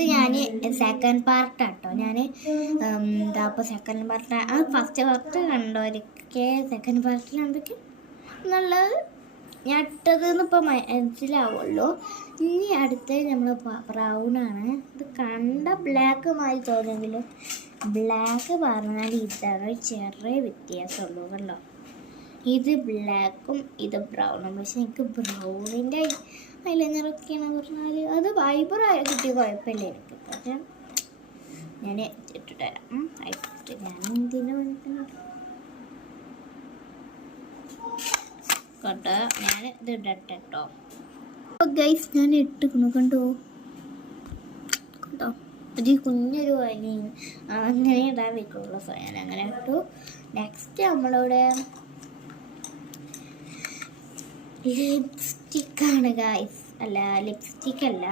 ഇത് ഞാൻ സെക്കൻഡ് പാർട്ടാട്ടോ. ഞാൻ എന്താ അപ്പോൾ സെക്കൻഡ് പാർട്ട് ഫസ്റ്റ് പാർട്ട് കണ്ടോരിക്കെ സെക്കൻഡ് പാർട്ടിൽ എന്തൊക്കെ നല്ലത് ഞാൻ ഇട്ടതെന്ന് ഇപ്പോൾ മനസ്സിലാവുള്ളൂ. ഇനി അടുത്ത് നമ്മൾ ബ്രൗണാണ്. ഇത് കണ്ട ബ്ലാക്ക് മാതിരി തോന്നുമെങ്കിലും ബ്ലാക്ക് പറഞ്ഞാൽ ഇതാണ് ചെറിയ വ്യത്യാസമുള്ളൂ കണ്ടോ. ഇത് ബ്ലാക്കും ഇത് ബ്രൗണും. പക്ഷെ എനിക്ക് ബ്രൗണിൻ്റെ ഐലൈനറൊക്കെയാണ് പറഞ്ഞാൽ അത് വൈബറായ കിട്ടിയ കുഴപ്പമില്ല എനിക്ക്. പക്ഷെ ഞാൻ ഇട്ടിട്ട് തരാം. ഞാൻ എന്തിനു കേട്ടോ ഞാൻ ഇത് ഇടട്ടെ കേട്ടോ. അപ്പോൾ ഗൈസ് ഞാൻ ഇട്ടിക്കണു കണ്ടോ കേട്ടോ. ഒരു കുഞ്ഞൊരു വരി അങ്ങനെ ഇടാൻ വെക്കുള്ളൂ. സോ ഞാൻ അങ്ങനെ ഇട്ടു. നെക്സ്റ്റ് നമ്മളിവിടെ ലിപ്സ്റ്റിക്കാണ് ഗൈസ്. അല്ല ലിപ്സ്റ്റിക് അല്ല,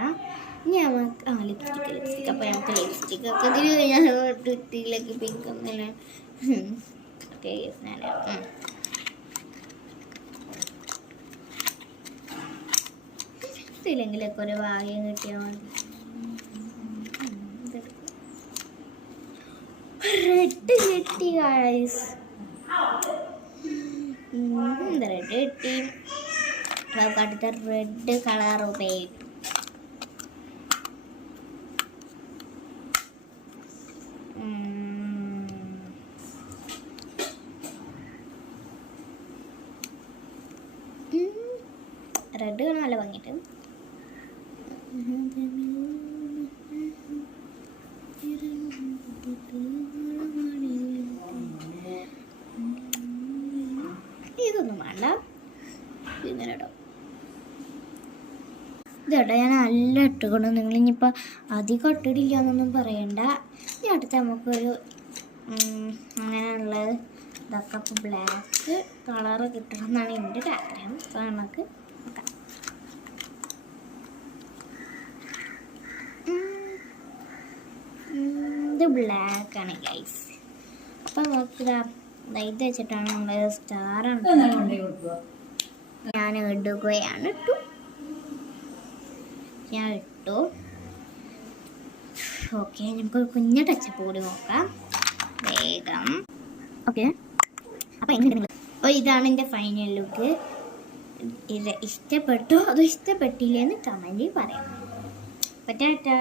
നമുക്ക് ലിപ്സ്റ്റിക്. അപ്പോൾ നമുക്ക് ലിപ്സ്റ്റിക്കൊക്കെ ഇതിൽ ഞാൻ ട്വിറ്റിലേക്ക് പിങ്കൊന്നില്ല. ഓക്കെ ഞാൻ ഇല്ലെങ്കിലൊക്കെ ഒരു ഭാഗ്യം കിട്ടിയാൽ മതി. റെഡ് കിട്ടി ഗൈസ്. റെഡ് കിട്ടി. അടുത്ത റെഡ് കളർ ഉപയോഗിക്കും. റെഡ് കാണാൻ നല്ല ഭംഗിയിട്ട്. ഇതൊന്നും വേണ്ട, ഇങ്ങനെ ഇടാം. ഇതേട്ടാ ഞാൻ നല്ല ഇട്ടുകൊണ്ട് നിങ്ങളിനിപ്പോൾ അധികം ഇട്ടിട്ടില്ല എന്നൊന്നും പറയണ്ട. ഇനി അടുത്ത് നമുക്കൊരു അങ്ങനെയുള്ള ഇതൊക്കെ അപ്പോൾ ബ്ലാക്ക് കളറ് കിട്ടണം എന്നാണ് എൻ്റെ ഒരു ആഗ്രഹം. അപ്പോൾ നമുക്ക് നോക്കാം. ഇത് ബ്ലാക്കാണ് ഗൈസ്. അപ്പം നോക്കിതാ ഇത് വെച്ചിട്ടാണ് നമ്മൾ സ്റ്റാറാണ് ഞാൻ ഇടുകയാണ്. ഞാൻ ഇട്ടു. ഓക്കെ നമുക്ക് കുഞ്ഞ ടച്ചപ്പ് കൂടി നോക്കാം വേഗം. ഓക്കെ അപ്പോൾ എങ്ങനെ അപ്പോൾ ഇതാണ് എൻ്റെ ഫൈനൽ ലുക്ക്. ഇത് ഇഷ്ടപ്പെട്ടോ അതോ ഇഷ്ടപ്പെട്ടില്ലെന്ന് കമൻറ്റിൽ പറയാം. അപ്പോൾ ടാറ്റാ.